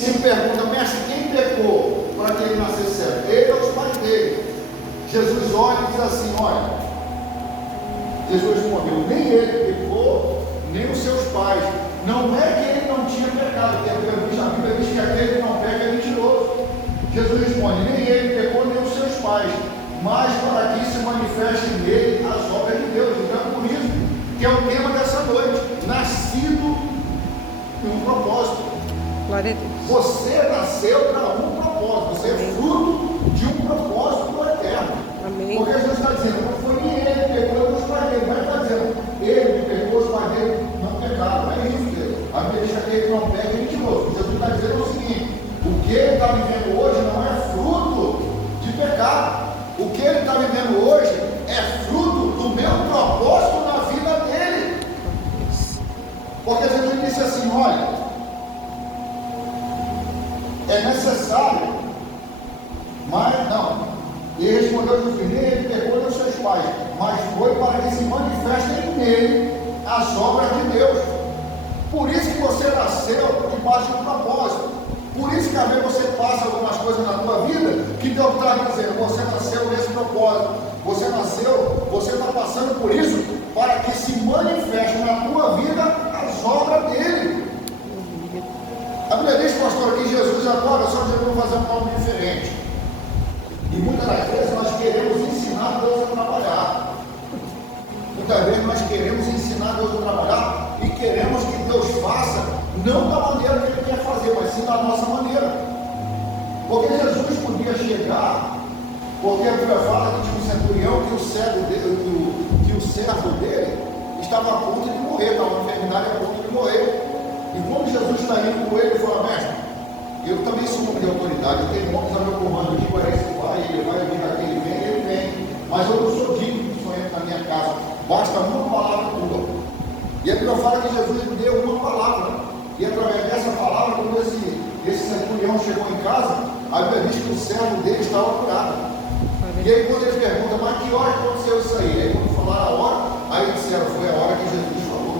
Se pergunta, mestre, quem pecou para que ele nascesse cego? Ele ou os pais dele? Jesus olha e diz assim, olha, Jesus respondeu, nem ele pecou, nem os seus pais. Não é que ele não tinha pecado, porque a Bíblia diz que aquele que não peca é mentiroso. Jesus responde, nem ele pecou, nem os seus pais, mas para que se manifestem nele as obras de Deus. Então é por isso que é o tema dessa noite, nascido em um propósito. Glória a Deus. Você nasceu para um propósito, você é fruto de um propósito eterno. Amém. Porque Jesus está dizendo, não foi nem ele que pecou, os pais dele, mas ele está dizendo, ele que pecou, os pais dele não pecaram. É isso, Deus. A Bíblia diz que aquele que não peca é mentiroso. Jesus está dizendo o seguinte, o que ele está vivendo hoje não é fruto de pecado. O que ele está vivendo hoje é fruto do meu propósito na vida dele. Porque Jesus disse assim, olha, é necessário, mas não. Ele respondeu Jesus, nem ele pecou dos seus pais, mas foi para que se manifestem nele as obras de Deus. Por isso que você nasceu debaixo de um propósito. Por isso que às vezes você passa algumas coisas na tua vida que Deus está dizendo, você nasceu nesse propósito. Você nasceu, você está passando por isso para que se manifeste na tua vida as obras dele. A Bíblia diz, pastor, que Jesus agora, só que Jesus vai fazer algo diferente. E muitas das vezes nós queremos ensinar Deus a trabalhar. Muitas vezes nós queremos ensinar Deus a trabalhar e queremos que Deus faça, não da maneira que Ele quer fazer, mas sim da nossa maneira. Porque Jesus podia chegar, porque a Bíblia fala que tinha um centurião que o cego dele, que o servo dele estava a ponto de morrer, estava uma enfermidade a ponto de morrer. E quando Jesus está indo com ele, ele fala, mestre, eu também sou homem de autoridade, eu tenho homens a meu comando, eu digo a esse vai, vir aqui, ele vem, mas eu não sou digno que o Senhor entre na minha casa, basta uma palavra tua. E a Bíblia fala que Jesus lhe deu uma palavra, e através dessa palavra, quando esse centurião chegou em casa, a Bíblia diz que o servo dele estava curado. E aí quando ele pergunta, mas que hora aconteceu isso aí? Aí quando falaram a hora, aí disseram, foi a hora que Jesus falou.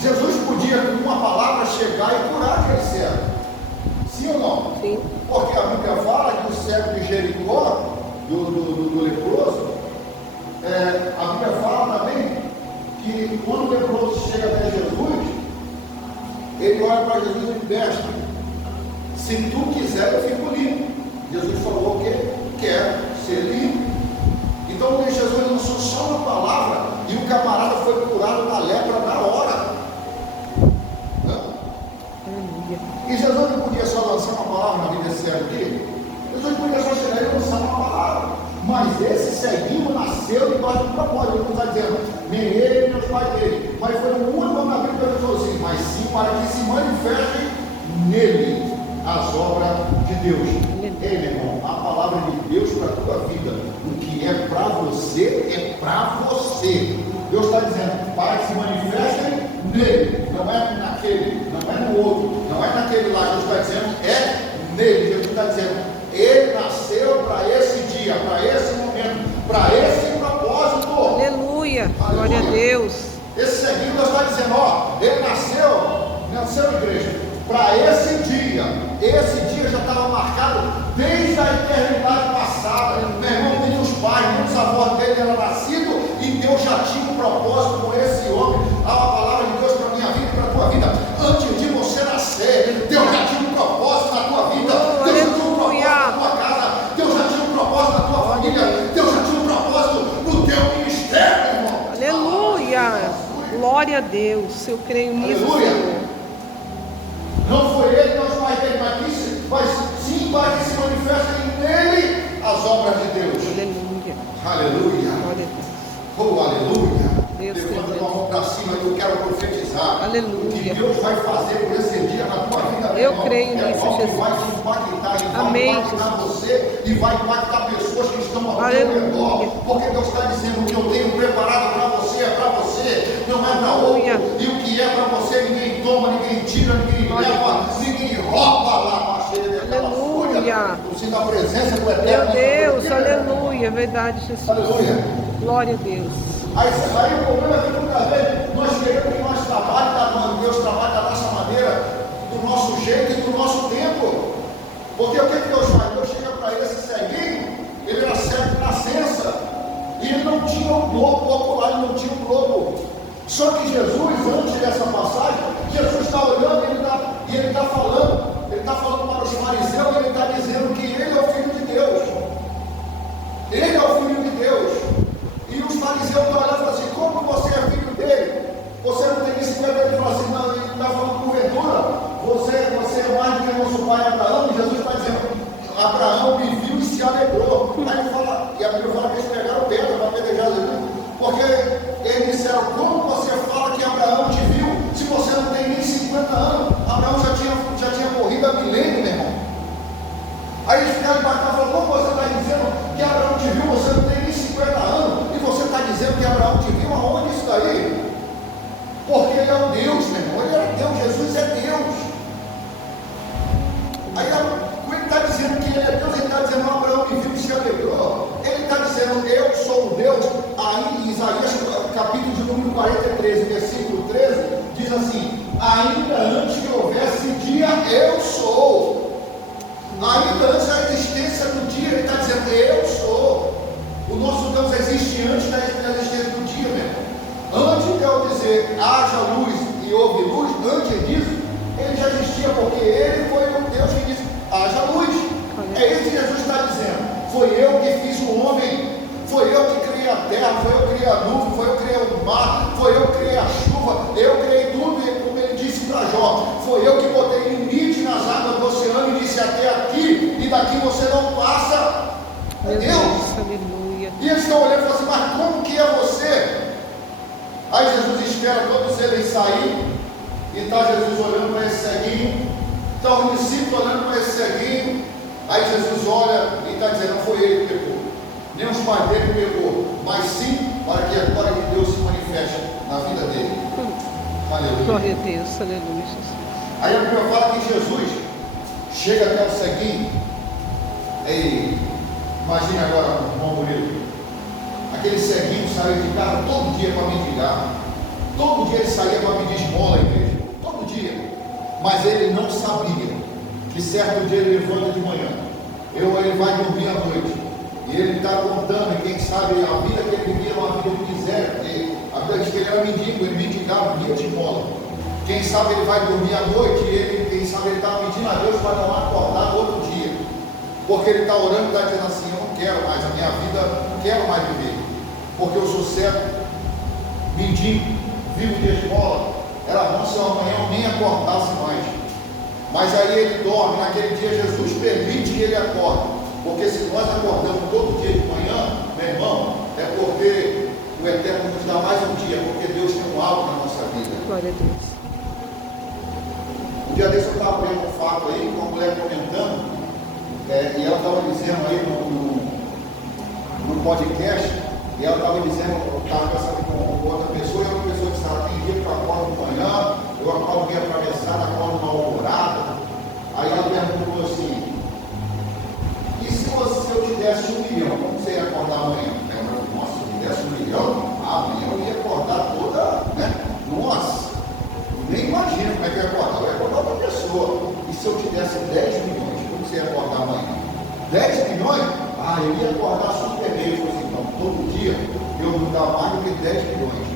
Jesus podia, com uma palavra, chegar e curar aquele cego. Sim ou não? Sim. Porque a Bíblia fala que o cego de Jericó, do leproso, a Bíblia fala também que quando o leproso chega até Jesus, ele olha para Jesus e diz, mestre, se tu quiser eu fico limpo. Jesus falou que quer ser limpo. Então Jesus lançou só uma palavra e o camarada foi curado da lepra na hora. E Jesus não podia só lançar uma palavra na vida desse cego aqui? Jesus podia só chegar e lançar uma palavra. Mas esse ceguinho nasceu debaixo do propósito. Ele não está dizendo, nem ele, nem os pais dele. Mas foi o único na Bíblia que ele falou assim, mas sim para que se manifestem nele as obras de Deus. Ei, meu irmão, a palavra de Deus para a tua vida, o que é para você, é para você. Deus está dizendo, para que se manifestem nele, não é naquele, não é no outro, não é naquele lá. Deus está dizendo, é nele. Jesus está dizendo, ele nasceu para esse dia, para esse momento, para esse propósito. Aleluia. Glória a Deus. Esse ceguinho Deus está dizendo, ó, ele nasceu igreja, para esse dia. Esse dia já estava marcado desde a eternidade passada. Meu irmão, nem os pais, nem os avós dele eram nascidos e Deus já tinha um propósito com esse homem. Há uma palavra de Deus para a minha vida e para a tua vida. Antes de você nascer, Deus já tinha um propósito na tua vida. Deus já tinha um propósito na tua casa. Deus já tinha um propósito na tua família. Deus já tinha um propósito no teu ministério, irmão. Aleluia. Glória a Deus. Eu creio nisso. Aleluia. Não foi ele, não os pais dele, mas sim para que se manifestem nele as obras de Deus. Aleluia. Aleluia. Glória a Deus. Oh, aleluia. Deus levanta tua mão para cima que eu quero profetizar. Aleluia. O que Deus vai fazer por esse dia na tua vida. Eu creio nisso, Jesus. Jesus. Vai te impactar e Amém, vai impactar você e vai impactar pessoas que estão ao teu Aleluia. redor. Porque Deus está dizendo que eu tenho preparado para você, é para você, não é para outro. Aleluia. E o que é para você, ninguém toma, ninguém tira, ninguém leva, ninguém rouba lá a cheia daquela Aleluia. folha. Você da presença do Eterno. Meu Deus, aleluia. Verdade, Jesus. Aleluia. Glória a Deus. Aí o problema é que muitas vezes nós queremos que nós trabalhe, Deus trabalhe da nossa maneira, do nosso jeito e do nosso tempo. Porque o que Deus faz? Deus chega para ele, esse ceguinho, ele era cego de nascença, e ele não tinha um globo ocular, ele não tinha um globo. Só que Jesus, antes dessa passagem, Jesus está olhando e ele está falando para os fariseus, e ele está dizendo que ele é o Filho de Deus. Ele é o Filho de Deus. E os fariseus estão olhando e falam assim: como você é filho dele? Você não tem isso. Ele fala assim: não, ele está falando porventura, você é mais do que nosso pai Abraão. E Jesus está dizendo: Abraão me viu e se alegrou. Aí ele fala, e a Bíblia fala que eles pegaram pedra para apedrejar Jesus, porque eles disseram: como você fala que Abraão te viu, se você não tem nem 50 anos? Abraão já tinha morrido há milênio, meu irmão. Aí eles ficaram embarcados e falaram: como você está dizendo que Abraão te viu, você não tem nem 50 anos, e você está dizendo que Abraão te viu? Aonde isso daí? Porque ele é um Deus, meu irmão, ele é Deus, Jesus é Deus. Aí ele está dizendo que ele é Deus, ele está dizendo: Abraão me viu e se alegrou. Ele está dizendo: eu sou o Deus. Aí em Isaías, capítulo de número 43, versículo 13, diz assim: ainda antes que houvesse dia, eu sou. Ainda antes da existência do dia, ele está dizendo: eu sou. O nosso Deus existe antes da existência do dia, meu irmão. Antes de eu dizer haja luz e houve luz, antes disso, ele já existia, porque ele foi o Deus que disse haja luz. É isso que Jesus está dizendo: foi eu que fiz o homem, foi eu que criei a terra, foi eu que criei a nuvem, foi eu que criei o mar, foi eu que criei a chuva, eu criei tudo, e como ele disse para Jó, foi eu que botei limite nas águas do oceano e disse: até aqui, e daqui você não passa. É Deus. Aleluia. E eles estão olhando e falam assim: mas como que é você? Aí Jesus espera todos eles saírem, e está Jesus olhando para esse ceguinho, está o discípulo olhando para esse ceguinho. Aí Jesus olha e está dizendo: não foi ele que pegou, nem os pais dele pegou, mas sim para que a glória de Deus se manifeste na vida dele. Aleluia. Glória a Deus, aleluia. Aí a Bíblia fala que Jesus chega até o ceguinho. E imagine agora, irmão Murilo, aquele ceguinho saiu de casa todo dia para mendigar, todo dia ele saía para pedir esmola à igreja, todo dia, mas ele não sabia que certo dia ele levanta de manhã, ele vai dormir à noite, e ele está contando, e quem sabe a vida que ele vivia era uma vida de miséria, porque a Bíblia diz que ele era mendigo, ele mendigava, pedia esmola. Quem sabe ele vai dormir à noite, e quem sabe ele está pedindo a Deus para não acordar no outro dia, porque ele está orando e está dizendo assim: eu não quero mais a minha vida, não quero mais viver, porque eu sou cego, mendigo, vivo de esmola. Era bom se amanhã eu nem acordasse mais. Mas aí ele dorme. Naquele dia Jesus permite que ele acorde, porque se nós acordamos todo dia de manhã, meu irmão, é porque o Eterno nos dá mais um dia, porque Deus tem um algo na nossa vida. Glória a Deus. Um dia desse eu estava vendo um fato aí, com uma mulher comentando, e ela estava dizendo aí no podcast, e ela estava dizendo, eu estava conversando com outra pessoa, e outra pessoa disse: tem dia que eu acordo de manhã, eu acordo bem atravessado, acordo mal humorado. Aí ela perguntou assim: e se eu te desse 1 milhão, como você ia acordar amanhã? Eu falei: nossa, se eu te desse 1 milhão, amanhã eu ia acordar toda, né? Nossa, nem imagina como é que eu ia acordar, eu ia acordar outra pessoa. E se eu te desse 10 milhões, como você ia acordar amanhã? 10 milhões? Eu ia acordar super bem. Eu falei assim: então, todo dia eu não dá mais do que 10 milhões.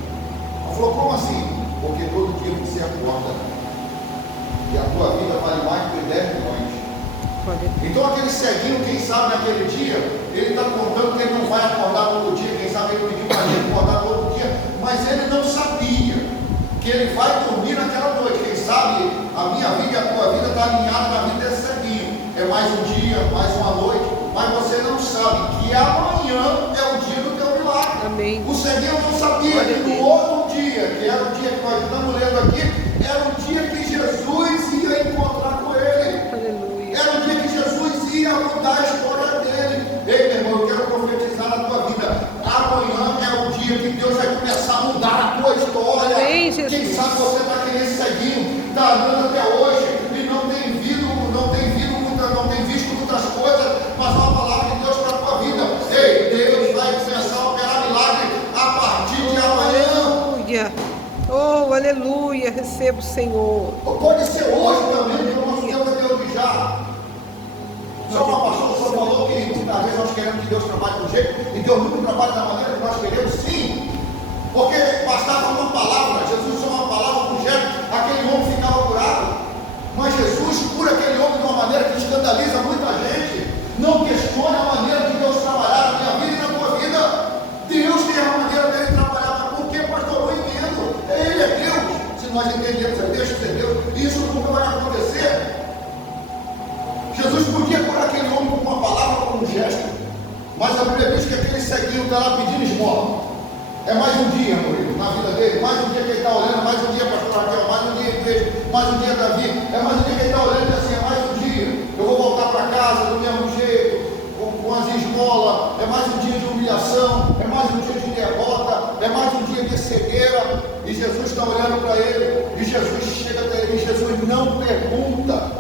Ela falou: como assim? Porque todo dia você acorda, e a tua vida vale mais do que 10 milhões. Então aquele ceguinho, quem sabe naquele dia, ele está contando que ele não vai acordar todo dia, quem sabe ele pediu para ele acordar todo dia, mas ele não sabia que ele vai dormir naquela noite. Quem sabe a minha vida e a tua vida está alinhada na vida desse ceguinho. É mais um dia, mais uma noite, mas você não sabe que amanhã é o dia do teu milagre. Amém. O ceguinho não sabia que no outro dia, que era o dia que nós estamos lendo aqui, era o dia que Jesus ia encontrar com ele. Aleluia. Era o dia que Jesus ia mudar a história dele. Ei, meu irmão, eu quero profetizar na tua vida: amanhã é o dia que Deus vai começar a mudar a tua história. Amém, Jesus. Quem sabe você está querendo ceguinho, está andando até hoje e não tem visto muitas coisas, mas uma palavra de Deus para a tua vida. Ei, Deus vai começar a operar milagre a partir de amanhã. Aleluia. Oh, aleluia. Receba o Senhor. Ou pode ser hoje também, que o nosso Deus é Deus de já. Só uma pastora só falou que muitas vezes nós queremos que Deus trabalhe do jeito, e Deus nunca trabalha da maneira que nós queremos, sim. Porque bastava uma palavra, Jesus usou uma palavra para o jeito, aquele homem ficava curado. Mas Jesus cura aquele homem de uma maneira que escandaliza muita gente. Não questione a maneira de Deus trabalhar na minha vida e na tua vida. Deus tem a maneira dele trabalhar. Mas por que, pastor? Eu entendo. Ele é Deus. Se nós entendemos, deixa de ser Deus. Isso nunca vai acontecer. Jesus podia curar aquele homem com uma palavra, com um gesto. Mas a Bíblia diz que aquele ceguinho está lá pedindo esmola. É mais um dia, Murilo, na vida dele. Mais um dia que ele está olhando. Mais um dia, pastor Raquel. Mais um dia, igreja. Mais um dia, Davi. É mais um dia que ele está olhando assim. É mais um dia. Eu vou voltar para casa do mesmo jeito, com as esmolas. É mais um dia de humilhação. É mais um dia de derrota. É mais um dia de cegueira. E Jesus está olhando para ele. E Jesus chega até ele. E Jesus não pergunta.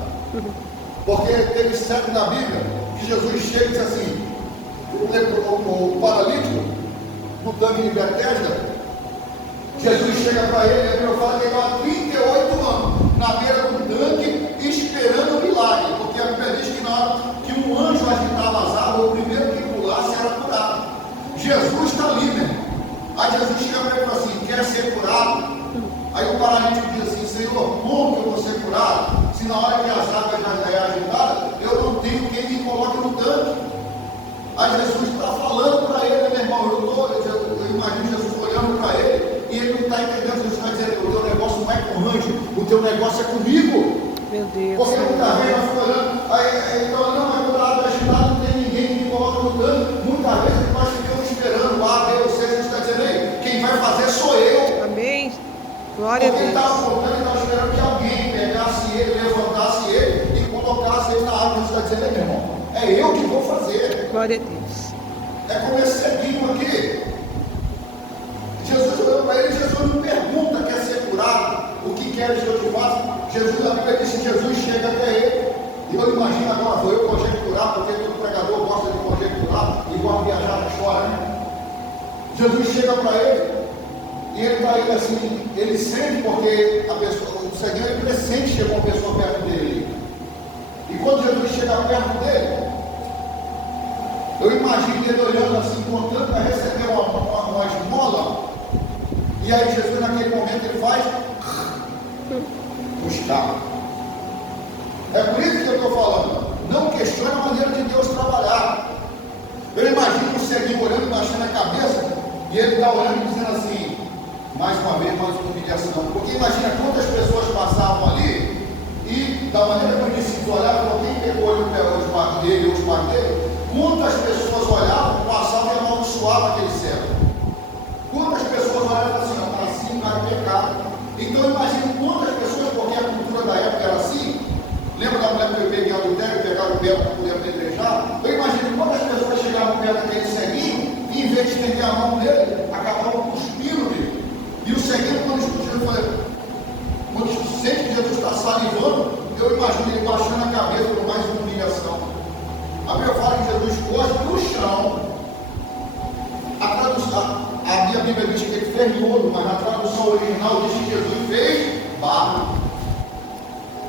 Porque teve certo na Bíblia que Jesus chega e diz assim: o paralítico no tanque de Betesda, Jesus chega para ele, a Bíblia fala que ele estava 38 anos na beira do tanque esperando o milagre, porque a Bíblia diz que na hora que um anjo agitava as águas, o primeiro que pulasse era curado. Jesus está ali, né? Aí Jesus chega para ele e fala assim: quer ser curado? Aí o paralítico diz assim: Senhor, como que eu vou ser curado? Se na hora que as águas já é agitadas, eu não tenho quem me coloque no tanque. Aí Jesus está falando para ele, meu irmão, eu imagino Jesus olhando para ele, e ele não está entendendo. Jesus está dizendo: o teu negócio não é com anjo, o teu negócio é comigo. Meu Deus. Porque muitas vezes nós ficamos olhando, aí ele está olhando, mas quando a água é agitada, não tem ninguém que me coloca no tanque. Muitas vezes nós ficamos esperando A, B ou C. Jesus está dizendo: aí, quem vai fazer sou eu. Amém. Glória a Porque ele Deus. estava voltando, ele estava esperando que alguém pegasse ele, levantasse ele e colocasse ele na água. Jesus está dizendo: meu irmão, é eu que vou fazer. Glória a Deus. É como esse ceguinho aqui. Jesus olhou para ele, Jesus não pergunta: quer ser curado? O que queres que eu te faça? Jesus, a Bíblia diz que Jesus chega até ele. E eu imagino agora, vou eu conjecturar, porque todo pregador gosta de conjecturar, igual viajar na história, né? Jesus chega para ele. E ele está aí assim, ele sente, porque a pessoa, o ceguinho, ele pressente que chegou uma pessoa perto dele. E quando Jesus chega perto dele, eu imagino ele olhando assim, contando para receber uma esmola. E aí Jesus, naquele momento, ele faz buscar. É por isso que eu estou falando. Não questione a maneira de Deus trabalhar. Eu imagino o ceguinho olhando, baixando a cabeça, e ele está olhando e dizendo assim: mais uma vez, mais uma humilhação. Porque imagina quantas pessoas passavam ali, e da maneira que os discípulos olhavam, quem pegou ele pegou os pais dele, os pais dele, quantas pessoas olhavam, passavam e amaldiçoavam aquele cego. Quantas pessoas olhavam assim: assim vai pecado. Então imagina quantas pessoas, porque a cultura da época era assim. Lembra da mulher que eu peguei adultério, pegaram o pé para poder apedrejar? Eu imagino quantas pessoas chegavam perto daquele ceguinho, e em vez de estender a mão dele, acabavam cuspindo dele. E o ceguinho, quando escutou, quando sente que Jesus está salivando, eu imagino ele baixando a cabeça por mais uma humilhação. A Bíblia fala que Jesus cospe no chão. A minha Bíblia diz que ele fez lodo, mas na tradução original diz que Jesus fez barro.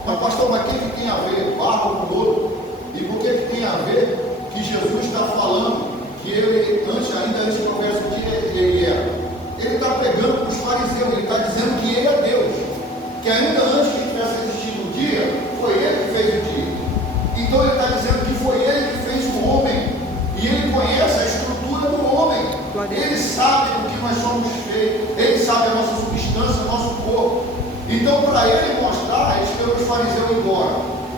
Mas pastor, mas o que tem a ver barro com lodo? E por que tem a ver que Jesus está falando que ele, antes de conversa que ele era? Ele está pregando para os fariseus, ele está dizendo que ele é Deus. Que ainda antes que tivesse existido o dia, foi ele que fez o dia. Então ele está dizendo que foi ele que fez o homem. E ele conhece a estrutura do homem. Ele sabe do que nós somos feitos. Ele sabe a nossa substância, o nosso corpo. Então, para ele mostrar, ele esperou os fariseus embora.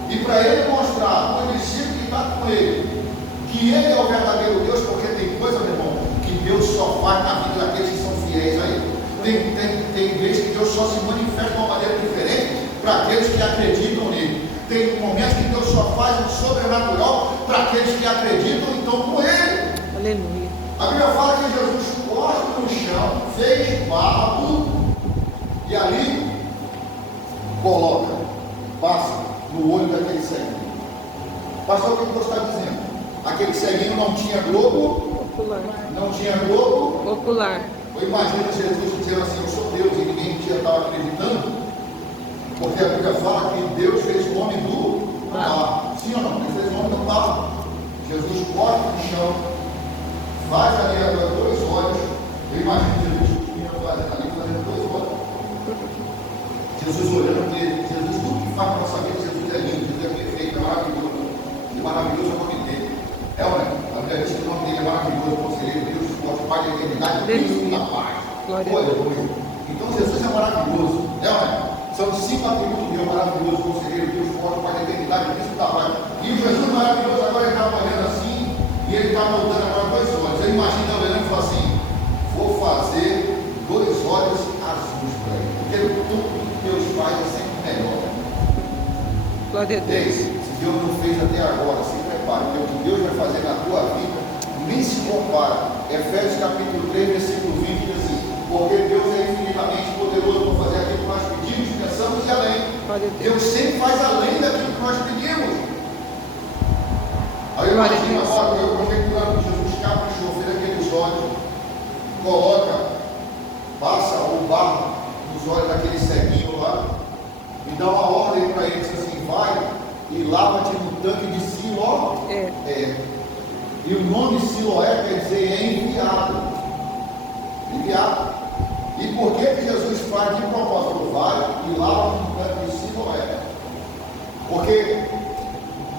E para ele mostrar para o discípulo que está com ele, que ele é o verdadeiro Deus, porque tem coisa, meu irmão, que Deus só faz na vida daqueles que são fiéis a ele. Tem vezes que Deus só se manifesta de uma maneira diferente para aqueles que acreditam nele. Tem momentos que Deus só faz o sobrenatural para aqueles que acreditam e estão com ele. Aleluia. A Bíblia fala que Jesus cospe no chão, fez barro e ali coloca, passa no olho daquele ceguinho. Pastor, o que você está dizendo? Aquele ceguinho não tinha globo ocular. Não tinha globo ocular. Eu imagino Jesus dizendo assim: eu sou Deus, e ninguém já estava acreditando, porque a Bíblia fala que Deus fez o homem do barro. Sim ou não? Ele fez o homem do barro. ali agora 2 olhos. Eu imagino Jesus fazendo 2 olhos. Jesus olhando para ele, Jesus, tudo que faz para nossa vida, Jesus é lindo, Jesus é perfeito, é maravilhoso. E maravilhoso é o nome dele. É, olha, a Bíblia diz que o nome dele é maravilhoso, conselheiro, Deus, forte, Pai da eternidade, Cristo da paz. Olha, então Jesus é maravilhoso. É, olha, são 5 atributos de Deus, maravilhoso, conselheiro, Deus, forte, Pai da eternidade, Cristo da paz. E o Jesus maravilhoso agora ele está olhando assim, e ele está montando agora 2 olhos. Eu imagino ele olhando e falando assim: vou fazer 2 olhos azuis para ele, porque tudo Deus faz é sempre melhor. Glória a Deus. Se Deus não fez até agora, se prepare, porque o que Deus vai fazer na tua vida nem se compara. Efésios capítulo 3, versículo 20 diz assim: porque Deus é infinitamente poderoso para fazer aquilo que nós pedimos, pensamos e além. Deus sempre faz além daquilo que nós pedimos. Aí eu imagino agora, eu conjecturando, Jesus caprichou, fez aqueles olhos, coloca, passa o barro nos olhos daquele ceguinho lá, e dá uma ordem para ele, diz assim: vai e lava-te no tanque de Siloé. E o nome Siloé quer dizer enviado. Enviado. E por que Jesus faz de propósito? Vai e lava-te no tanque de Siloé. Porque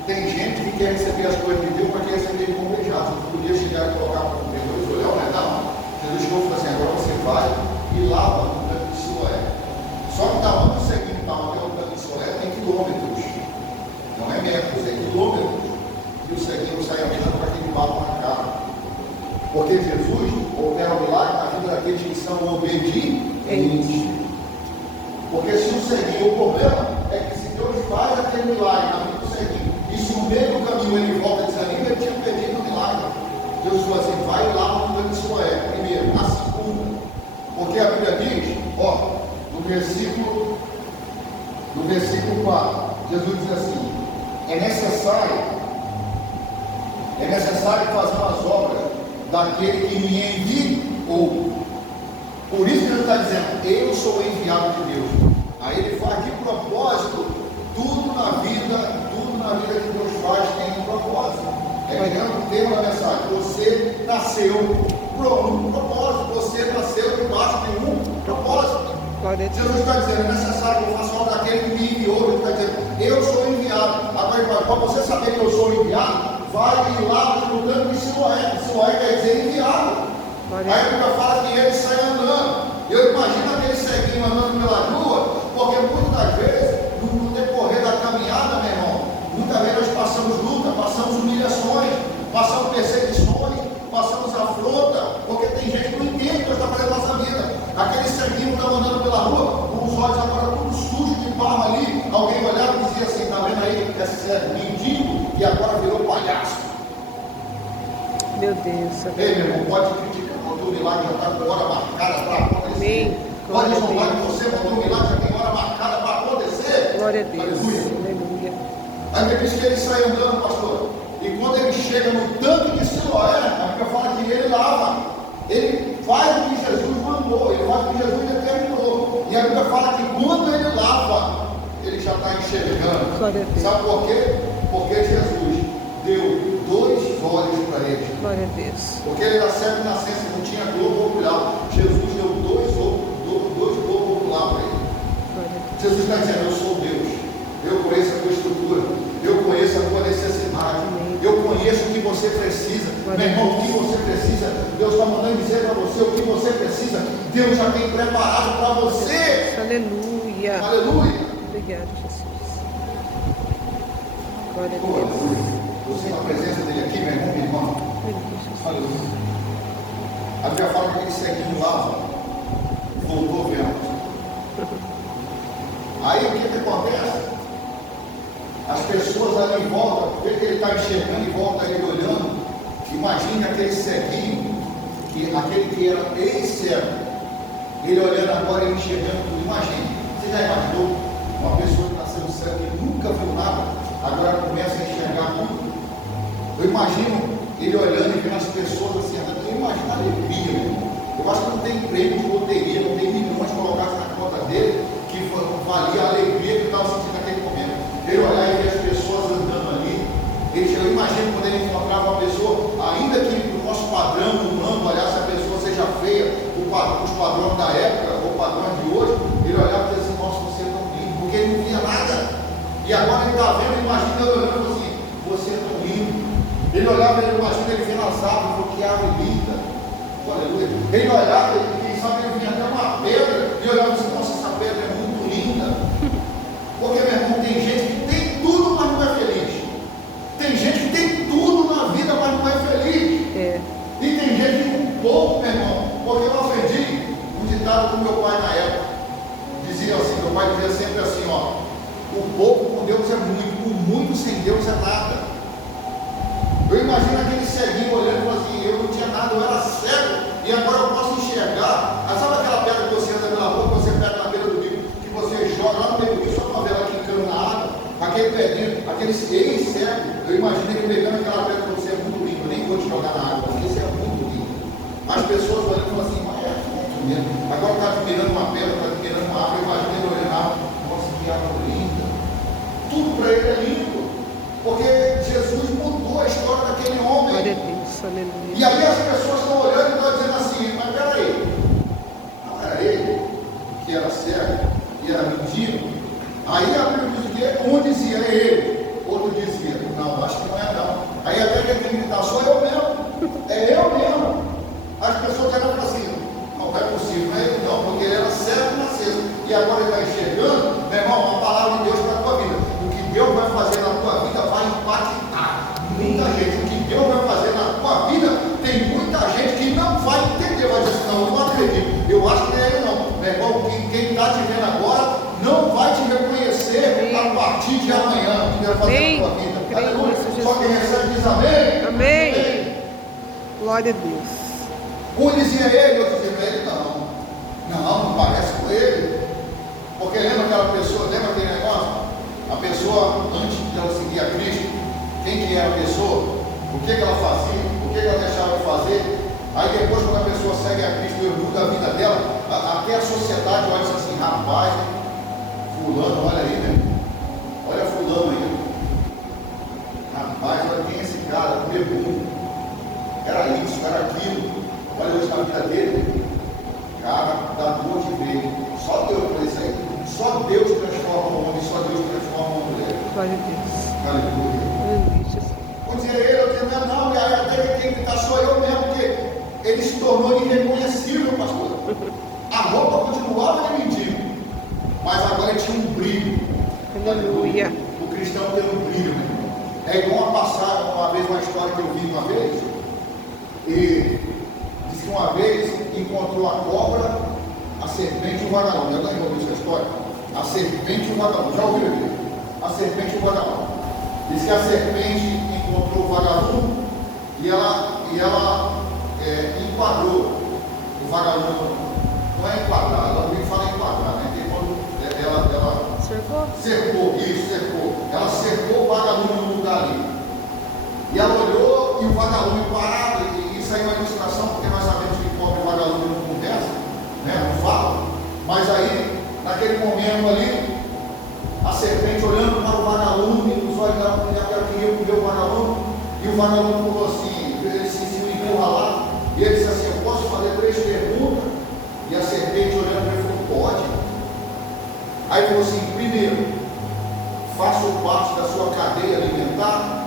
tem gente que quer receber as coisas de Deus, mas quer receber com beijado. Você podia chegar e colocar para comer 2 olhos, mas não. Jesus chegou e falou assim: agora você vai e lava no tanque de Siloé. Só que da onde o seguinte está até o tanque de Siloé tem quilômetros. Não é metros, é quilômetros. E o ceguinho sai andando para aquele barro na cara. Porque Jesus opera o milagre na vida daqueles que são obedientes. Porque se o ceguinho, o problema é que se Deus faz aquele milagre na vida do ceguinho, e se no meio do caminho ele volta e desanima, ele tinha perdido o milagre. Deus falou assim: vai lá no tanque de Siloé, primeiro. A segunda, porque a Bíblia diz, ó, no versículo 4, Jesus diz assim: é necessário fazer as obras daquele que me enviou. Por isso que ele está dizendo: eu sou enviado de Deus. Aí ele faz de propósito. Tudo na vida que Deus faz tem um propósito. Pegando o tema da mensagem: você nasceu por um propósito. Você nasceu debaixo de um propósito. Jesus está dizendo: é necessário que eu faça obra daquele que me enviou. Ele está dizendo: eu sou enviado. Agora, para você saber que eu sou enviado, vai lá no tanque de Siloé. Siloé quer dizer enviado. Aí a Bíblia fala que ele sai andando. Eu imagino aquele ceguinho andando pela rua, porque muitas das vezes, no decorrer da caminhada, meu irmão, muitas vezes nós passamos luta, passamos humilhações, passamos perseguições, passamos afronta, porque tem gente que não entende o que Deus está fazendo na nossa vida. Aquele ceguinho estava andando pela rua, com os olhos agora tudo sujos de barro ali. Alguém olhava e dizia assim: está vendo aí esse cego mendigo e agora virou palhaço. Meu Deus. Ei, meu irmão, pode criticar, botou o milagre, já está com hora marcada para acontecer. Pode zombar de você, botou o milagre, já tem hora marcada para acontecer. Glória a Deus. Aleluia. Aí diz que ele sai andando, pastor. E quando ele chega no tanque de Siloé, a Bíblia fala que ele lava. Ele faz o que Jesus mandou, ele faz o que Jesus determinou. E a Bíblia fala que quando ele lava, ele já está enxergando. Sabe por quê? Porque Jesus deu 2 olhos para ele. Glória a Deus. Porque ele era cego de nascença, não tinha globo ocular. Jesus deu 2 globos oculares para ele. Jesus está dizendo: eu sou Deus. Eu conheço a tua estrutura. Eu conheço a tua necessidade. Eu conheço o que você precisa. Meu irmão, o que você precisa, Deus está mandando dizer para você o que você precisa. Deus já tem preparado para você. Aleluia. Aleluia. Obrigado, Jesus. Glória a Deus. Deus. Você na presença dele aqui, meu irmão, minha irmã. Aleluia. A Bíblia fala que aquele ceguinho lá voltou vendo. Aí o que acontece? As pessoas ali em volta, vê que ele está enxergando em volta, ele olhando. Imagine aquele ceguinho, aquele que era ex-cego, ele olhando agora e enxergando tudo. Imagine, você já imaginou uma pessoa que está sendo cega e nunca viu nada, agora começa a enxergar tudo? Eu imagino ele olhando e vendo as pessoas assim, eu imagino a alegria, meu irmão. Eu acho que não tem prêmio de loteria, não tem milhões colocados na conta dele que valia a alegria que ele estava sentindo naquele momento. Ele olhar e ver as pessoas andando ali. Eu imagino quando ele encontrava uma pessoa, ainda que o nosso padrão humano os padrões da época, ou padrões de hoje, ele olhava e dizia assim, nossa, você é tão lindo, porque ele não via nada. E agora ele está vendo, imagina ele olhando assim, você é tão lindo. Ele olhava, ele imagina ele vendo as árvores, falou, que árvore linda. Aleluia. Ele olhava, quem sabe ele vinha até uma pedra, e olhava assim, nossa, essa pedra é muito linda. Porque, meu irmão, tem gente que tem tudo, mas não é feliz. Tem gente que tem tudo na vida, mas não é feliz. E tem gente que com pouco, meu irmão, porque eu aprendi um ditado do meu pai na época. Dizia assim, meu pai dizia sempre assim, ó, o pouco com Deus é muito, o muito sem Deus é nada. Eu imagino aquele ceguinho olhando e falando assim, eu não tinha nada, eu era cego, e agora eu posso enxergar. Ah, sabe aquela pedra que você anda pela rua, que você pega na beira do rio, que você joga lá no meio do rio, só para ver ela quincando na água, aquele pedrinho, aquele cego, eu imagino ele pegando aquela pedra que você é muito lindo, eu nem vou te jogar na água, porque você é muito lindo. As pessoas olhando e falam assim, mas é muito mesmo. Agora está admirando uma pedra, está admirando uma árvore, imagina ele olhando a árvore, nossa, que árvore linda. Tudo para ele é lindo. Porque Jesus mudou a história daquele homem. Glória a Deus, aleluia. E aí as pessoas estão olhando e estão dizendo assim, mas peraí, não era ele que era cego e era mendigo? Aí a Bíblia diz o quê? Um dizia, é ele. Outro dizia, não, acho que não é não. Aí até que ele tem que gritar, sou eu mesmo. É eu mesmo. As pessoas eram assim, não é possível, não é ele não, porque ele era cego na nasceu. E agora ele está enxergando, meu irmão, a palavra de Deus para a tua vida. Deus vai fazer na tua vida vai impactar muita gente. O que Deus vai fazer na tua vida, tem muita gente que não vai entender, vai dizer assim, não, eu não acredito, eu acho que não é ele não. Meu irmão, quem está te vendo agora não vai te reconhecer a partir de amanhã, o que Deus vai fazer na tua vida. Aleluia. Só quem recebe diz amém. Amém. Glória a Deus. Um dizia ele, outro dizia ele, não parece com ele. Porque lembra aquela pessoa, lembra aquele negócio? A pessoa, antes de ela seguir a Cristo, quem que era a pessoa? O que ela fazia? O que ela deixava de fazer? Aí depois, quando a pessoa segue a Cristo e muda a vida dela, até a sociedade olha assim, rapaz, fulano, olha aí, né? Olha fulano aí. Rapaz, olha quem é esse cara, o bebum. Era isso, era aquilo. Olha hoje na vida dele. Cara, dá dor de ver. Só Deus para isso aí. Só Deus transforma o homem, só Deus transforma a mulher. Glória a Deus. Aleluia. Aleluia, Jesus. Vou dizer ele, eu dizia, não, e aí até que quem está sou eu mesmo, porque ele se tornou irreconhecível, pastor. A roupa continuava de mendigo, mas agora ele tinha um brilho. Aleluia. O cristão tem um brilho, meu irmão. É igual uma passagem, uma vez, uma história que eu vi uma vez, e disse que uma vez encontrou a cobra, a serpente e o vagalume. Eu não envolvi essa história. A serpente e o vagalume. Já ouviram aqui? A serpente e o vagalume. Diz que a serpente encontrou o vagalume e ela enquadrou o vagalume. Não é enquadrar, ela não fala enquadrar, né? Porque quando ela cercou. Ela cercou o vagalume no lugar ali. E ela olhou e o vagalume parado. E isso aí é uma ilustração, porque nós sabemos que pobre vagalume não conversa, né? Não fala. Mas aí, naquele momento ali, a serpente olhando para o vagalume, os olhos dela queriam comer o vagalume, e o vagalume falou assim, ele se encurralar, e ele disse assim, eu posso fazer 3 perguntas? E a serpente olhando para ele falou, pode. Aí falou assim, primeiro, faço parte da sua cadeia alimentar.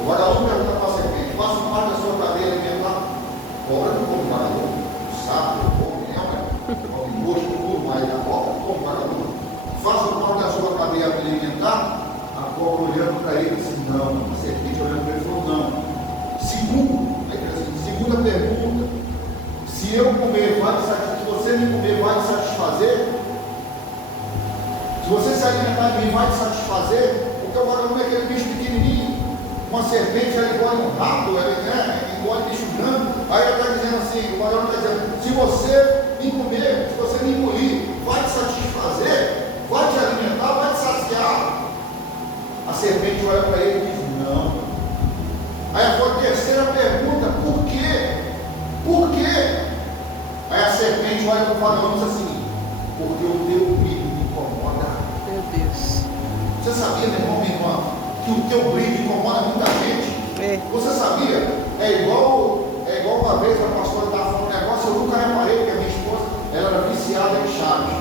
O vagalume pergunta para a serpente, faço parte da sua cadeia alimentar? Cobra não come vagalume, sapo não come, come mocho, tudo, mas a cobra não come vagalume. Faço parte da sua cadeia alimentar? A cobra olhando para ele disse, não. A serpente olhando para ele falou, não. Segunda pergunta, se eu comer, se você me comer, vai te satisfazer? Se você se alimentar de mim, vai te satisfazer? Porque o vagalume é aquele bicho pequenininho. Uma serpente, ela engole um rato, ela engole bicho grande. Aí ela está dizendo assim, o vagalume está dizendo, se você me comer, se você me engolir, vai te satisfazer? Vai te alimentar, vai te saciar? A serpente olha para ele e diz, não. Aí foi a terceira pergunta, por quê? Por quê? Aí a serpente olha para o vagalume e diz assim, porque o teu brilho me incomoda. Meu Deus. Você sabia, meu irmão, minha irmã, que o teu brilho incomoda muita gente? É. Você sabia? É igual uma vez a pastora estava falando um negócio assim, eu nunca reparei que a minha esposa, ela era viciada em Chaves,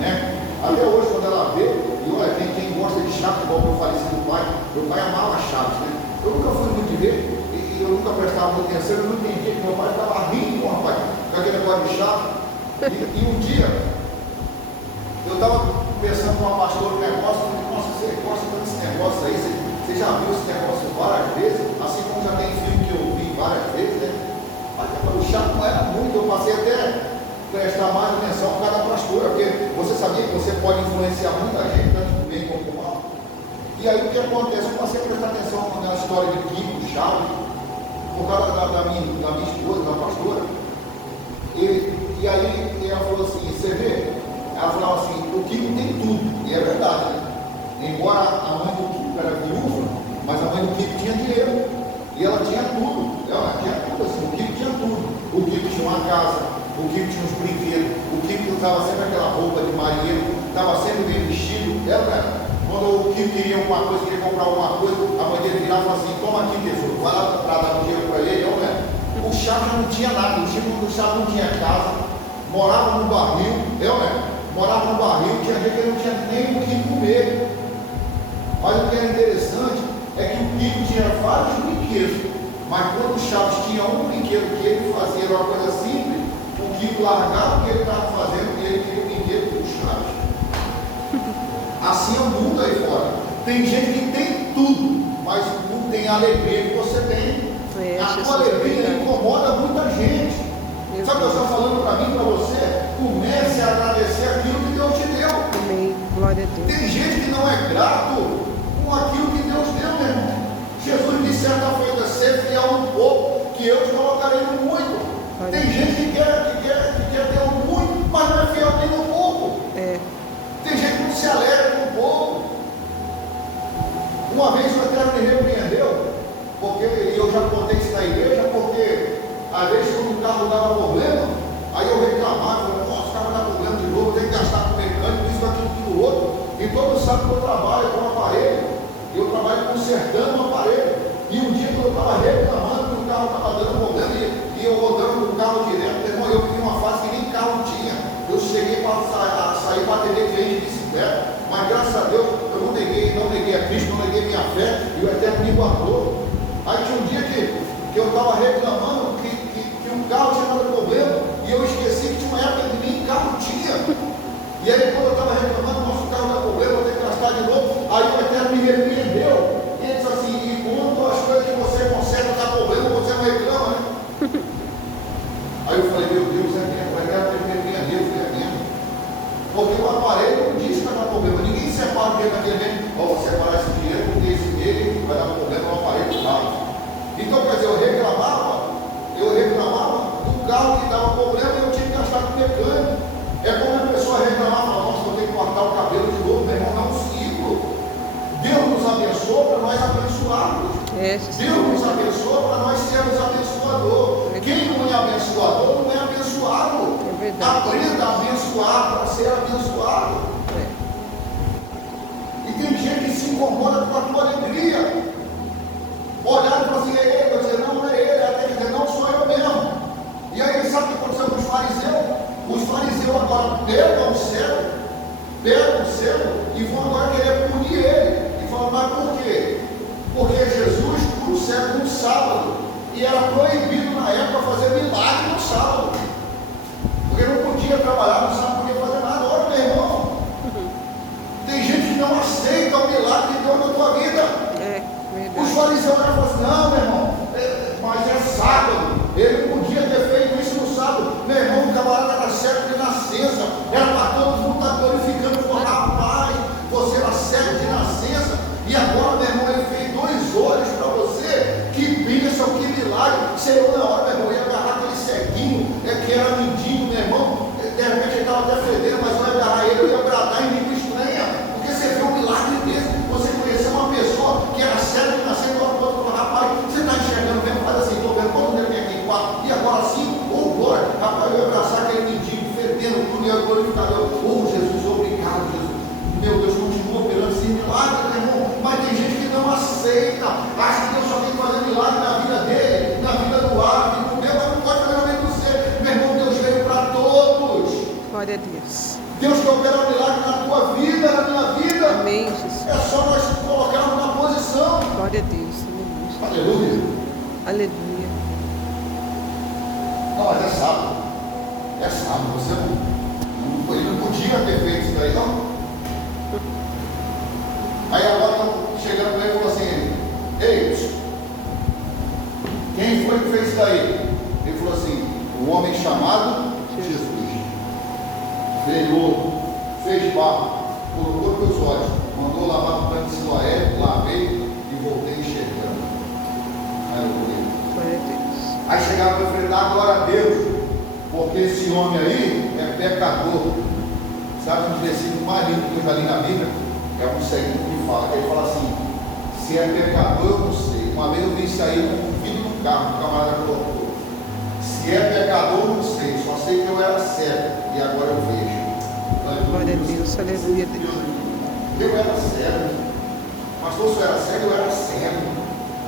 né? Até hoje, quando ela vê, e olha, quem gosta de Chaves, igual meu falecido pai, meu pai amava Chaves, né? Eu nunca fui muito de ver, e eu nunca prestava muita atenção, eu não entendia que meu pai estava rindo com o rapaz, com aquele negócio de Chaves. E um dia, eu estava conversando com uma pastora do negócio, eu falei, nossa, você gosta tanto desse negócio aí, você já viu esse negócio várias vezes, assim como já tem filme que eu vi várias vezes, né? Mas o chato não era muito, eu passei até prestar mais atenção a cada pastora, porque você sabia que você pode influenciar muita gente, tanto do bem como do mal. E aí o que acontece? Eu passei a prestar atenção na história de Kiko, Chaves, por causa da minha esposa, da pastora. E aí ela falou assim, você vê? Ela falava assim, o Kiko tem tudo, e é verdade, né? Embora a mãe do Kiko era viúva, mas a mãe do Kiko tinha dinheiro, e ela tinha tudo, ela tinha tudo assim, o Kiko tinha tudo, o Kiko tinha uma casa, o Kiko tinha uns brinquedos, o Kiko usava sempre aquela roupa de marinheiro, estava sempre bem vestido, quando o Kiko queria alguma coisa, queria comprar alguma coisa, a mãe dele virava e falava assim, toma aqui tesouro, vai lá para dar um dinheiro para ele, o Chaves não tinha nada, o Chaves não tinha casa, morava no barril, morava no barril, tinha gente que não tinha nem o que comer. Mas o que era interessante é que o Kiko tinha vários brinquedos, mas quando o Chaves tinha um brinquedo que ele fazia uma coisa simples, o Kiko largava o que ele estava fazendo e ele queria o brinquedo do Chaves. Assim é o mundo aí fora. Tem gente que tem tudo, mas não tem a alegria que você tem. A tua alegria incomoda muita gente. Sabe o que eu estou falando para mim, para você? Comece a agradecer aquilo que Deus te deu. Amém. Glória a Deus. Tem gente que não é grato com aquilo que Deus deu, meu irmão. Jesus disse certa feita, ser fiel no pouco, que eu te colocarei no muito. Tem gente que quer ter um muito, mas não é fiel nem no pouco. Tem gente que não se alegra com o pouco. Uma vez o Eterno me repreendeu, porque eu já contei isso na igreja, porque às vezes quando o carro dava problema, aí eu reclamava, falei, nossa, o carro dá problema de novo, tem que gastar com mecânico, isso, aquilo, aquilo, outro. E todo mundo sabe que eu trabalho com aparelho, eu trabalho consertando um aparelho. E um dia quando eu estava reclamando que o carro estava dando problema, e eu rodando com o carro direto, irmão, eu vi uma fase que nem carro tinha. Eu cheguei para sair para atender cliente de bicicleta, mas graças a Deus eu não neguei a Cristo, não neguei minha fé, e o Eterno me guardou. Aí tinha um dia que eu estava reclamando que o carro tinha dado problema, e eu esqueci que tinha uma época que nem carro tinha. E aí quando eu estava reclamando, nosso carro dá problema, vou ter que gastar de novo, aí o Eterno me repreendeu, e ele disse assim, e quando as coisas que você conserta dá problema, você não reclama, né? Aí eu falei, meu Deus, o Eterno me repreendeu, foi mesmo. Porque o aparelho não diz que vai dar problema, ninguém separa o dinheiro naquele mesmo, vou separar esse dinheiro, porque esse dele vai dar problema no aparelho do carro. Então, quer dizer, eu reclamava do carro que dava problema e eu tinha que gastar com mecânico. É como a pessoa reclamava, nossa, vou ter que cortar o cabelo de novo, meu irmão, não é um ciclo. Deus nos abençoa para nós abençoarmos. Deus nos abençoa para nós sermos abençoador. Quem não é abençoador não é abençoado. Aprenda a abençoar para ser abençoado. E tem gente que se incomoda com a tua alegria. Olhar e falar assim, é ele, eu dizer, não é ele, até dizer, não sou eu mesmo. E aí, sabe o que aconteceu com os fariseus? Os fariseus agora pegam o céu e vão agora querer punir ele. E falam, mas por quê? Porque Jesus trouxe no sábado e era proibido na época fazer milagre no sábado. Porque não podia trabalhar no sábado, não podia fazer nada. Olha, meu irmão, tem gente que não aceita o milagre de Deus na tua vida. Os fariseus falam assim, não, meu irmão, mas é sábado, ele não podia ter feito isso no sábado. Meu irmão, o camarada era certo de nascença, era para todos mundo estar glorificando, falou, rapaz, você era certo de nascença, e agora, meu irmão, ele fez 2 olhos para você, que bênção, que milagre. Senhor, na hora, meu irmão, ia agarrar aquele ceguinho, que era mendigo, meu irmão, de repente ele estava até fedendo, mas vai agarrar ele, eu ia bradar em língua estranha, porque você viu um milagre desse, você conheceu uma pessoa que era cega de nascer, rapaz, você está enxergando mesmo, faz assim, estou vendo quando ele tem aqui 4, e agora sim, glória, rapaz, eu ia abraçar aquele mendigo, fedendo tudo, e eu glorificar, Jesus, obrigado, Jesus, meu Deus, continua operando esse milagre, meu irmão, mas tem gente que não aceita, acha que Deus só tem que fazer milagre na vida dele, na vida do ar, no meu, mas não pode fazer na vida do você, meu irmão, Glória a Deus. Deus quer operar um milagre na tua vida, na minha vida. Amém, Jesus. É só nós colocarmos na posição. Glória a Deus. Aleluia. Aleluia. Não, mas é sábado. É sábado. Você ele não podia ter feito isso daí, não. Aí agora estão chegando para ele e falou assim: ei, quem foi que fez isso daí? Ele falou assim: um homem chamado Jesus. Veio, fez barro, colocou meus olhos, mandou lavar o tanque de Siloé, lavei e voltei enxergando. Aleluia. Glória a Deus. Aí chegaram para enfrentar, glória a Deus, porque esse homem aí é pecador. Sabe um versículo mais lindo que eu já li na Bíblia? É um seguinte que fala, que ele fala assim: se é pecador, eu não sei. Uma vez eu vi isso aí num vidro do carro, o camarada colocou. Se é pecador, eu não sei. Só sei que eu era cego e agora eu vejo. Glória a Deus, aleluia. Eu era cego. Pastor, se eu era cego, eu era cego.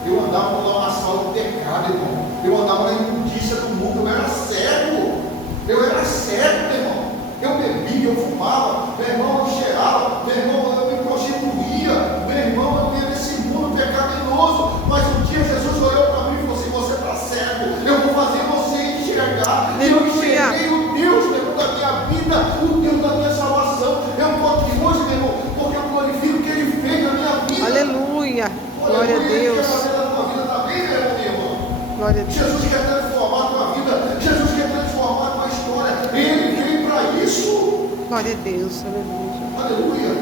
Eu andava na sala do pecado, irmão. Eu andava na imundícia do mundo, eu era cego. Eu era cego, meu irmão. Eu bebia, eu fumava, meu irmão, eu cheirava, meu irmão, eu me prostituía, meu irmão, eu vivia nesse mundo pecaminoso. Mas um dia Jesus olhou para mim e falou assim: você está cego, eu vou fazer você enxergar. E eu enxerguei o Deus dentro da minha vida, o Deus da minha salvação. Eu estou aqui hoje, meu irmão, porque eu glorifico o que Ele fez na minha vida. Aleluia. Glória a Deus. Ele quer fazer na tua vida também, meu irmão. Glória a Deus. Jesus quer transformar a tua vida, Jesus quer transformar a tua história. Ele veio para isso. Glória a Deus, aleluia. Aleluia.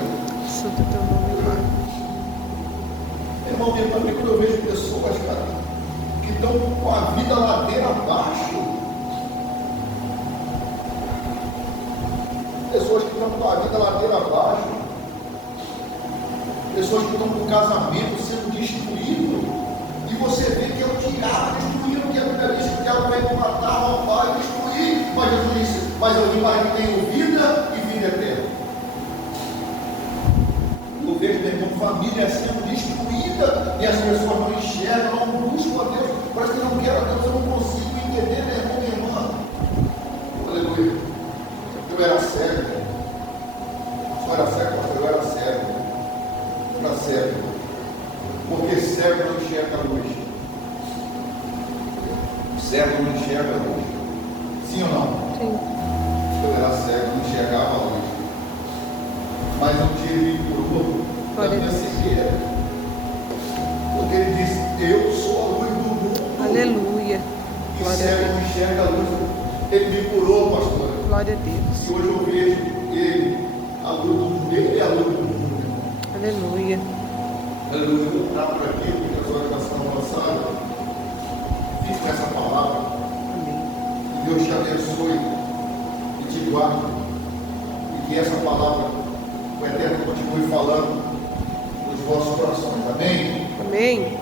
Santo teu nome, Pai. Irmão, quando eu vejo pessoas, cara, que estão com a vida ladeira abaixo, pessoas que estão com a vida ladeira abaixo, pessoas que estão com o casamento sendo destruído, e você vê que é o diabo destruindo, que a Bíblia diz que o diabo veio matar, roubar e destruir, mas Jesus disse: mas eu vim para que tenham vida e vida eterna. Eu vejo, meu irmão, família sendo destruída e as pessoas não enxergam, não buscam a Deus, parece que não querem a Deus. Eu não consigo entender, meu irmão, minha irmã. Aleluia. Eu era cego, né? Só era cego, pastor, eu era cego. Eu era cego. Porque cego não enxerga a luz. Cego não enxerga a luz. Sim ou não? Sim. Eu era cego, não enxergava a luz. Mas um dia ele me curou da minha cegueira. Porque ele disse: eu sou a luz do mundo. Aleluia. E Glória a cego Deus. não enxerga a luz. Ele me curou, pastor. Glória a Deus. E hoje eu vejo ele, a luz do mundo. Ele é a luz do mundo. Aleluia. Aleluia. Eu vou entrar por aqui, porque a sua oração avançada. Fique com essa palavra. Amém. Que Deus te abençoe e te guarde. E que essa palavra, o Eterno, continue falando nos vossos corações. Amém? Amém.